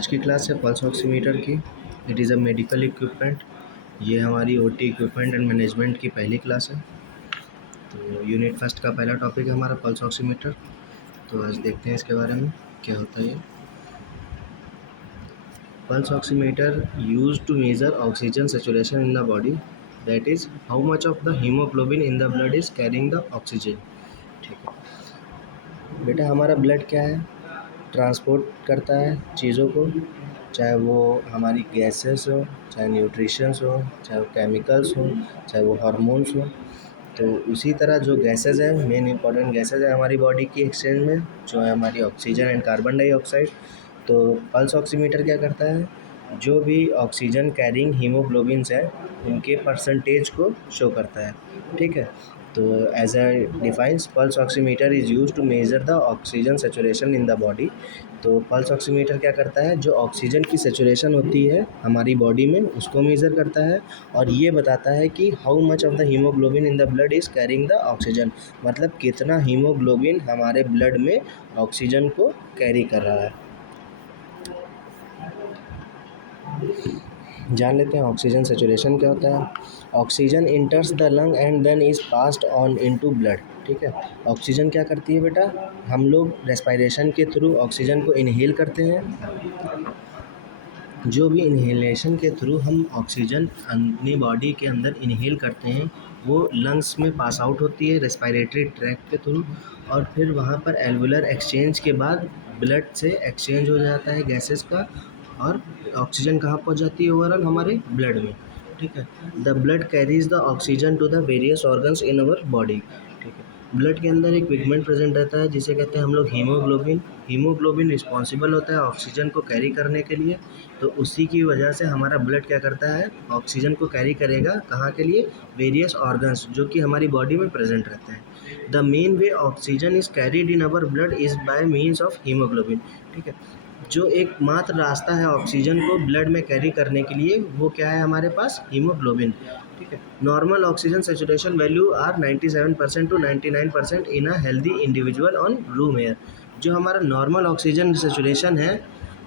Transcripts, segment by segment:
आज की क्लास है पल्स ऑक्सीमीटर की। It is a medical equipment. ये हमारी ओटी इक्विपमेंट एंड मैनेजमेंट की पहली क्लास है। तो यूनिट फर्स्ट का पहला टॉपिक है हमारा पल्स ऑक्सीमीटर। तो आज देखते हैं इसके बारे में क्या होता है ये। Pulse oximeter used to measure oxygen saturation in the body, that is how much of the haemoglobin in the blood is carrying the oxygen. ठीक है बेटा, हमारा ब्लड क्या है, ट्रांसपोर्ट करता है चीज़ों को, चाहे वो हमारी गैसेस हो, चाहे न्यूट्रिशंस हो, चाहे वो केमिकल्स हो, चाहे वो हार्मोन्स हो। तो उसी तरह जो गैसेस हैं, मेन इंपॉर्टेंट गैसेस है हमारी बॉडी की एक्सचेंज में, जो है हमारी ऑक्सीजन एंड कार्बन डाइऑक्साइड। तो पल्स ऑक्सीमीटर क्या करता है, जो भी ऑक्सीजन कैरिंग हीमोग्लोबिन्स हैं उनके परसेंटेज को शो करता है। ठीक है, तो as a defines pulse oximeter is use to measure the oxygen saturation in the body. तो पल्स ऑक्सीमीटर क्या करता है, जो ऑक्सीजन की सेचुरेशन होती है हमारी बॉडी में उसको मेज़र करता है, और ये बताता है कि how much of the haemoglobin in the blood is carrying the oxygen, मतलब कितना हीमोग्लोबिन हमारे ब्लड में ऑक्सीजन को कैरी कर रहा है। जान लेते हैं ऑक्सीजन सेचुरेशन क्या होता है। Oxygen enters the lung and then is passed on into blood. ठीक है, ऑक्सीजन क्या करती है बेटा, हम लोग रेस्पिरेशन के थ्रू ऑक्सीजन को इनहेल करते हैं। जो भी इन्हेलेशन के थ्रू हम ऑक्सीजन अपनी बॉडी के अंदर इनहेल करते हैं वो लंग्स में पास आउट होती है रेस्पिरेटरी ट्रैक्ट के थ्रू, और फिर वहाँ पर एल्वुलर एक्सचेंज के बाद ब्लड से एक्सचेंज हो जाता है गैसेस का, और ऑक्सीजन कहाँ पहुँच जाती है, ओवरऑल हमारे ब्लड में। ठीक है, the blood carries the oxygen to the various organs in our body. ठीक है, ब्लड के अंदर एक पिगमेंट प्रेजेंट रहता है जिसे कहते हैं हम लोग हीमोग्लोबिन। हीमोग्लोबिन रिस्पॉन्सिबल होता है ऑक्सीजन को कैरी करने के लिए। तो उसी की वजह से हमारा ब्लड क्या करता है, ऑक्सीजन को कैरी करेगा कहाँ के लिए, वेरियस ऑर्गन्स जो कि हमारी बॉडी में प्रेजेंट रहते हैं। The main way oxygen is carried in our blood is by means of haemoglobin. ठीक है, जो एकमात्र रास्ता है ऑक्सीजन को ब्लड में कैरी करने के लिए वो क्या है हमारे पास, हीमोग्लोबिन। ठीक है, normal oxygen saturation value are 97% to 99% in a healthy individual on room air. जो हमारा नॉर्मल ऑक्सीजन सेचुरेशन है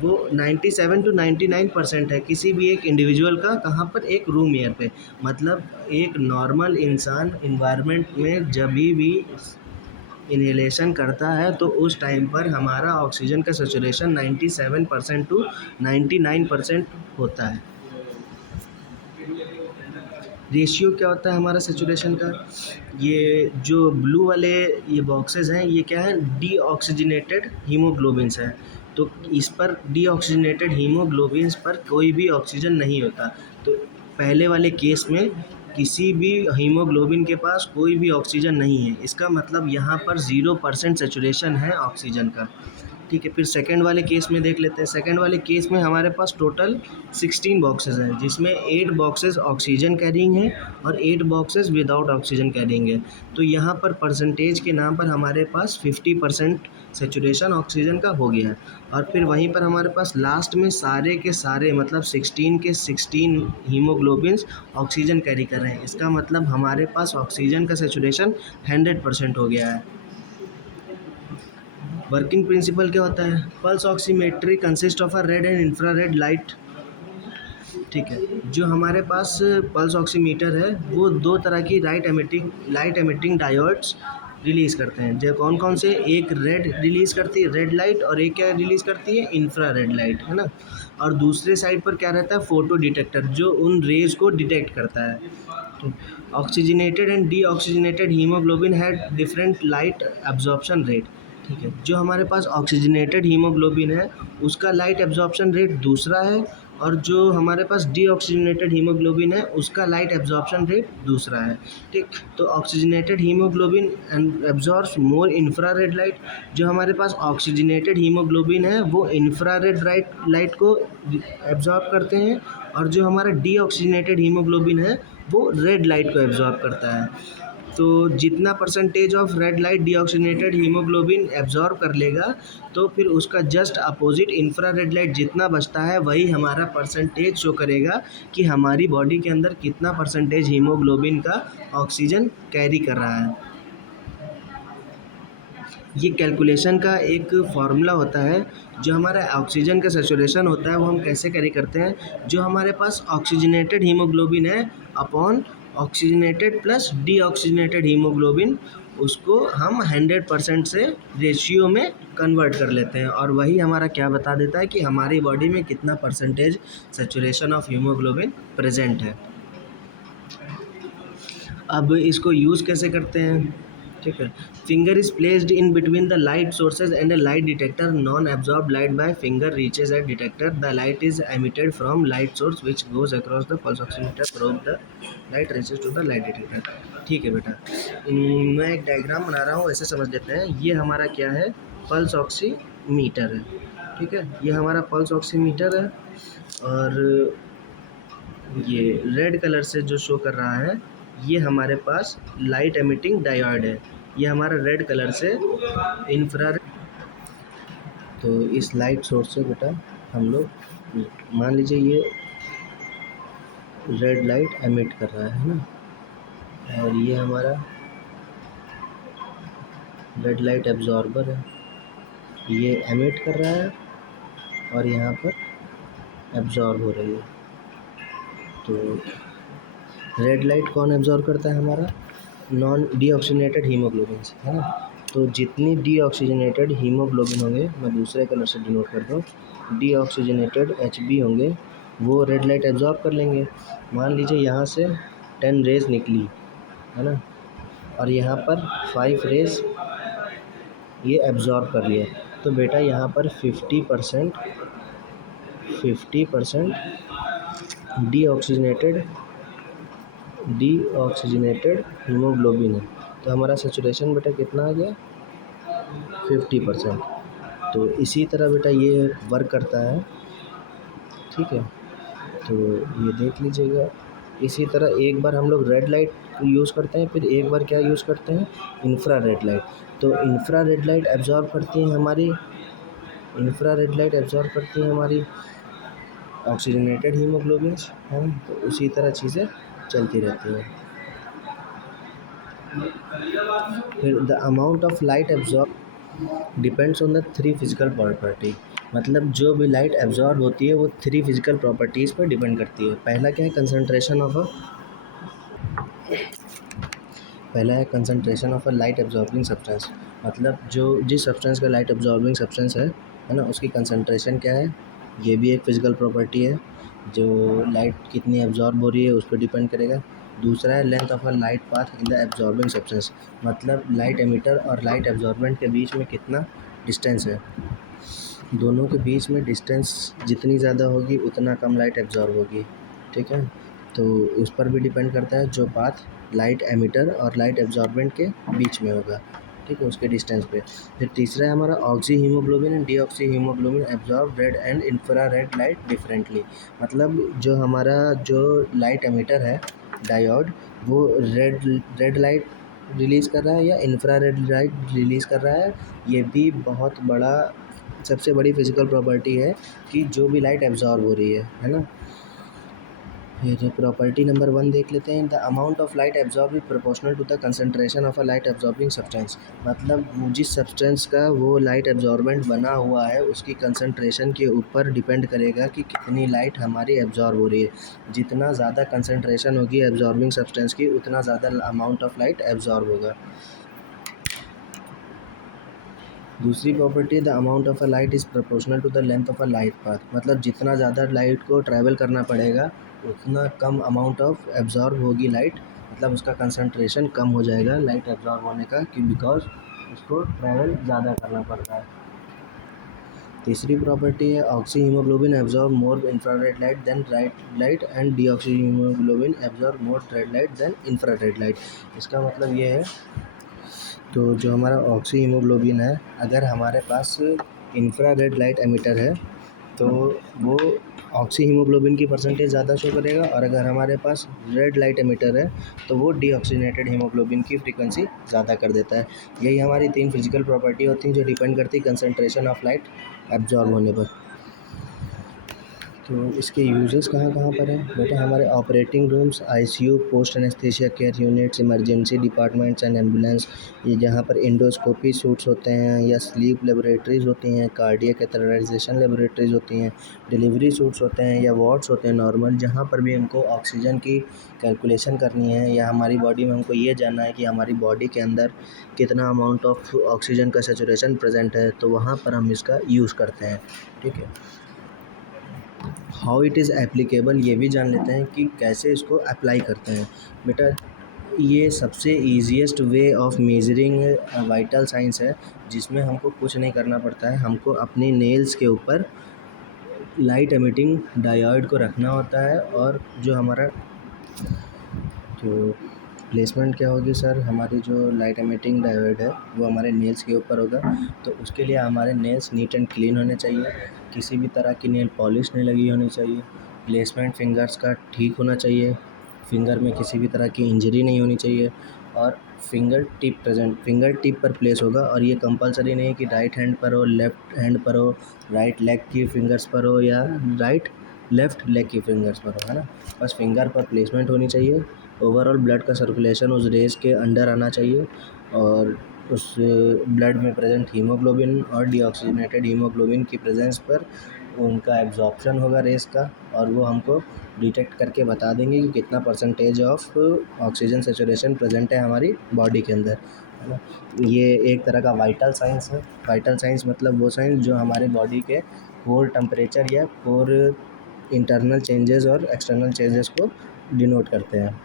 वो 97 टू 99% है किसी भी एक इंडिविजुअल का, कहाँ पर, एक रूम एयर पे। मतलब एक नॉर्मल इंसान इन्वायरमेंट में जब भी इन्हेलेशन करता है तो उस टाइम पर हमारा ऑक्सीजन का सेचुरेशन 97% टू 99% होता है। रेशियो क्या होता है हमारा सेचुरेशन का, ये जो ब्लू वाले ये बॉक्सेस हैं ये क्या है, डीऑक्सीजनेटेड हीमोग्लोबिन्स हैं। तो इस पर डीऑक्सीजनेटेड हीमोग्लोबिन्स पर कोई भी ऑक्सीजन नहीं होता। तो पहले वाले केस में किसी भी हीमोग्लोबिन के पास कोई भी ऑक्सीजन नहीं है, इसका मतलब यहाँ पर 0% सेचुरेशन है ऑक्सीजन का। ठीक है, फिर सेकंड वाले केस में देख लेते हैं। सेकंड वाले केस में हमारे पास टोटल 16 बॉक्सेस हैं जिसमें 8 बॉक्सेस ऑक्सीजन कैरिंग है और 8 बॉक्सेस विदाउट ऑक्सीजन कैरिंग है। तो यहाँ पर परसेंटेज के नाम पर हमारे पास 50% सेचुरेशन ऑक्सीजन का हो गया है। और फिर वहीं पर हमारे पास लास्ट में सारे के सारे मतलब 16 के 16 हीमोग्लोबिन्स ऑक्सीजन कैरी कर रहे हैं। इसका मतलब हमारे पास ऑक्सीजन का सेचुरेशन 100% हो गया है। वर्किंग प्रिंसिपल क्या होता है, pulse oximetry consist of a red and infrared light. ठीक है, जो हमारे पास पल्स ऑक्सीमीटर है वो दो तरह की लाइट एमिटिंग डायोड्स रिलीज़ करते हैं। जो कौन कौन से, एक रेड रिलीज़ करती है, रेड लाइट, और एक क्या रिलीज़ करती है, इंफ्रारेड लाइट, है ना। और दूसरे साइड पर क्या रहता है, फोटो डिटेक्टर, जो उन रेज को डिटेक्ट करता है। Oxygenated and deoxygenated haemoglobin had different light absorption rate. ठीक है, जो हमारे पास ऑक्सीजनेटेड हीमोग्लोबिन है उसका लाइट एब्जॉर्प्शन रेट दूसरा है, और जो हमारे पास डीऑक्सीजनेटेड हीमोग्लोबिन है उसका लाइट एब्जॉर्प्शन रेट दूसरा है। ठीक, तो ऑक्सीजनेटेड हीमोग्लोबिन एब्जॉर्ब्स मोर इंफ्रारेड लाइट। जो हमारे पास ऑक्सीजनेटेड हीमोग्लोबिन है वो इंफ्रारेड लाइट को एब्जॉर्ब करते हैं, और जो हमारा डीऑक्सीजनेटेड हीमोग्लोबिन है वो रेड लाइट को एब्जॉर्ब करता है। तो जितना percentage of red light deoxygenated haemoglobin absorb कर लेगा तो फिर उसका जस्ट अपोजिट इंफ्रारेड लाइट जितना बचता है वही हमारा परसेंटेज शो करेगा कि हमारी बॉडी के अंदर कितना परसेंटेज हीमोग्लोबिन का ऑक्सीजन कैरी कर रहा है। ये कैलकुलेशन का एक फार्मूला होता है। जो हमारा ऑक्सीजन का सैचुरेशन होता है वो हम कैसे कैरी करते हैं, जो हमारे पास ऑक्सीजनेटेड हीमोग्लोबिन है upon oxygenated plus deoxygenated haemoglobin, उसको हम 100% से रेशियो में कन्वर्ट कर लेते हैं, और वही हमारा क्या बता देता है कि हमारी बॉडी में कितना percentage saturation of haemoglobin present है। अब इसको यूज़ कैसे करते हैं, ठीक है। Finger is placed in between the light sources and a light detector, non absorb light by finger reaches at detector, the light is emitted from light source which goes across the pulse oximeter, probe the light reaches to the light detector. ठीक है बेटा, मैं एक diagram बना रहा हूँ, ऐसे समझ लेते हैं। ये हमारा क्या है, पल्स ऑक्सीमीटर है, ठीक है। ये हमारा पल्स ऑक्सीमीटर है, और ये रेड कलर से जो शो कर रहा है ये हमारे पास लाइट एमिटिंग डायोड है। ये हमारा रेड कलर से इंफ्रारेड, तो इस लाइट सोर्स से बेटा हम लोग मान लीजिए ये रेड लाइट एमिट कर रहा है ना, और ये हमारा रेड लाइट एब्जॉर्बर है, ये एमिट कर रहा है और यहाँ पर एब्जॉर्ब हो रही है। तो रेड लाइट कौन एब्जॉर्ब करता है, हमारा नॉन डीऑक्सीजनेटेड हीमोग्लोबिन, है ना। तो जितनी डीऑक्सीजनेटेड हीमोग्लोबिन होंगे, मैं दूसरे कलर से डिनोट कर दूँ, डीऑक्सीजनेटेड एचबी होंगे, वो रेड लाइट एब्जॉर्ब कर लेंगे। मान लीजिए यहाँ से 10 रेज निकली, है ना, और यहाँ पर 5 रेज ये एब्जॉर्ब कर लिया, तो बेटा यहाँ पर 50% डीऑक्सीजनेटेड हीमोग्लोबिन है। तो हमारा सैचुरेशन बेटा कितना आ गया, 50%। तो इसी तरह बेटा ये वर्क करता है, ठीक है। तो ये देख लीजिएगा, इसी तरह एक बार हम लोग रेड लाइट यूज़ करते हैं, फिर एक बार क्या यूज़ करते हैं, इंफ्रा रेड लाइट। तो इंफ्रा रेड लाइट एब्जॉर्ब करती है हमारी ऑक्सीजनेटेड हीमोग्लोबिन, है ना। तो उसी तरह चीज़ें चलती रहती हैं। फिर the amount of light absorb depends on the 3 physical property, मतलब जो भी लाइट एब्जॉर्ब होती है वो 3 फिजिकल प्रॉपर्टीज़ पर डिपेंड करती है। पहला क्या है, concentration of a light absorbing substance, मतलब जो जिस सब्सटेंस का लाइट एब्जॉर्बिंग सब्सटेंस है ना, उसकी कंसंट्रेशन क्या है, ये भी एक फिजिकल प्रॉपर्टी है। जो लाइट कितनी एब्जॉर्ब हो रही है उस पर डिपेंड करेगा। दूसरा है length of a light path in the absorbing substance, मतलब लाइट एमिटर और लाइट एब्जॉर्बेंट के बीच में कितना डिस्टेंस है। दोनों के बीच में डिस्टेंस जितनी ज़्यादा होगी उतना कम लाइट एब्जॉर्ब होगी, ठीक है। तो उस पर भी डिपेंड करता है जो पाथ लाइट एमिटर और लाइट एब्जॉर्बेंट के बीच में होगा, ठीक है, उसके डिस्टेंस पे। फिर तीसरा है हमारा oxy haemoglobin and deoxy haemoglobin absorb red and infrared light differently, मतलब जो हमारा जो लाइट एमिटर है डायोड, वो रेड लाइट रिलीज़ कर रहा है या इंफ्रारेड लाइट रिलीज़ कर रहा है। ये भी बहुत बड़ा, सबसे बड़ी फिजिकल प्रॉपर्टी है कि जो भी लाइट एब्जॉर्ब हो रही है ना। फिर प्रॉपर्टी नंबर 1 देख लेते हैं, the amount of light absorb is proportional to the concentration of a light absorbing substance, मतलब जिस सब्सटेंस का वो लाइट एब्जॉर्बेंट बना हुआ है उसकी कंसंट्रेशन के ऊपर डिपेंड करेगा कि कितनी लाइट हमारी एब्जॉर्ब हो रही है। जितना ज़्यादा कंसंट्रेशन होगी एब्जॉर्बिंग सब्सटेंस की, उतना ज़्यादा अमाउंट ऑफ लाइट एब्जॉर्ब होगा। दूसरी property, the amount of a light is proportional to the length of a light path, मतलब जितना ज़्यादा लाइट को ट्रैवल करना पड़ेगा उतना कम अमाउंट ऑफ एब्जॉर्ब होगी लाइट, मतलब उसका कंसंट्रेशन कम हो जाएगा लाइट एब्जॉर्ब होने का, कि बिकॉज उसको ट्रैवल ज़्यादा करना पड़ता है। तीसरी प्रॉपर्टी है oxy haemoglobin absorb more infrared light than red light and deoxy haemoglobin absorb more red light than infrared light. इसका मतलब ये है, तो जो हमारा ऑक्सी हीमोग्लोबिन है, अगर हमारे पास इंफ्रारेड लाइट एमिटर है तो वो ऑक्सी हीमोग्लोबिन की परसेंटेज ज़्यादा शो करेगा, और अगर हमारे पास रेड लाइट एमिटर है तो वो डीऑक्सीजनेटेड हीमोग्लोबिन की फ्रीक्वेंसी ज़्यादा कर देता है। यही हमारी 3 फिजिकल प्रॉपर्टी होती हैं जो डिपेंड करती है कंसंट्रेशन ऑफ लाइट एब्जॉर्ब होने पर। तो इसके यूजेस कहाँ कहाँ पर हैं बेटा? हमारे operating rooms, ICU, post anaesthesia care units, emergency departments and ambulance, ये जहाँ पर इंडोस्कोपी सूट्स होते हैं या स्लीप लेबोरेटरीज़ होती हैं, कार्डियक कैथेटराइजेशन लेबोरेटरीज़ होती हैं, डिलीवरी सूट्स होते हैं या वार्ड्स होते हैं नॉर्मल, जहाँ पर भी हमको ऑक्सीजन की कैलकुलेशन करनी है या हमारी बॉडी में हमको ये जानना है कि हमारी बॉडी के अंदर कितना अमाउंट ऑफ ऑक्सीजन का सैचुरेशन प्रेजेंट है, तो वहाँ पर हम इसका यूज़ करते हैं। ठीक है। हाउ इट इज़ एप्लीकेबल, ये भी जान लेते हैं कि कैसे इसको अप्लाई करते हैं। बेटा ये सबसे easiest way of measuring vital science है, जिसमें हमको कुछ नहीं करना पड़ता है। हमको अपनी नेल्स के ऊपर लाइट एमिटिंग डायोड को रखना होता है, और जो हमारा तो प्लेसमेंट क्या होगी सर? हमारी जो लाइट एमिटिंग डायोड है वो हमारे नेल्स के ऊपर होगा। तो उसके लिए हमारे नेल्स नीट एंड क्लीन होने चाहिए, किसी भी तरह की नेल पॉलिश नहीं लगी होनी चाहिए, प्लेसमेंट फिंगर्स का ठीक होना चाहिए, फिंगर में किसी भी तरह की इंजरी नहीं होनी चाहिए, और फिंगर टिप पर प्लेस होगा। और ये कंपलसरी नहीं है कि राइट हैंड पर हो, लेफ़्ट हैंड पर हो, राइट लेग की फिंगर्स पर हो या लेफ़्ट लेग की फिंगर्स पर हो, है ना? बस फिंगर पर प्लेसमेंट होनी चाहिए। ओवरऑल ब्लड का सर्कुलेशन उस रेस के अंडर आना चाहिए, और उस ब्लड में प्रेजेंट हीमोग्लोबिन और डीऑक्सीजनेटेड हीमोग्लोबिन की प्रेजेंस पर उनका एब्जॉर्प्शन होगा रेस का, और वो हमको डिटेक्ट करके बता देंगे कि कितना percentage of oxygen saturation present है हमारी बॉडी के अंदर, है ना? ये एक तरह का वाइटल साइंस है। वाइटल साइंस मतलब वो साइंस जो हमारे बॉडी के कोर टेम्परेचर या कोर इंटरनल चेंजेस और एक्सटर्नल चेंजेस को डिनोट करते हैं।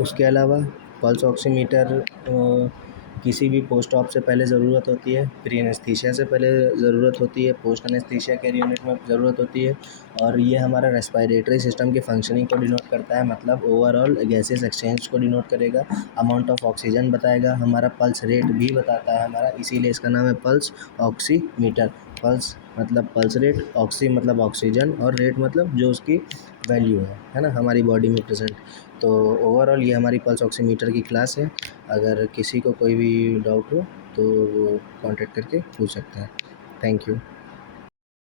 उसके अलावा पल्स ऑक्सीमीटर किसी भी पोस्ट ऑप से पहले ज़रूरत होती है, प्री एनेस्थीसिया से पहले ज़रूरत होती है, पोस्ट एनेस्थीसिया केयर यूनिट में ज़रूरत होती है, और ये हमारा रेस्पिरेटरी सिस्टम की फंक्शनिंग को डिनोट करता है, मतलब ओवरऑल गैसेस एक्सचेंज को डिनोट करेगा, अमाउंट ऑफ ऑक्सीजन बताएगा, हमारा पल्स रेट भी बताता है हमारा, इसीलिए इसका नाम है पल्स ऑक्सीमीटर। पल्स मतलब पल्स रेट, ऑक्सी मतलब ऑक्सीजन, और रेट मतलब जो उसकी वैल्यू है ना, हमारी बॉडी में प्रेजेंट। तो ओवरऑल ये हमारी पल्स ऑक्सीमीटर की क्लास है। अगर किसी को कोई भी डाउट हो तो वो कांटेक्ट करके पूछ सकते हैं। Thank you.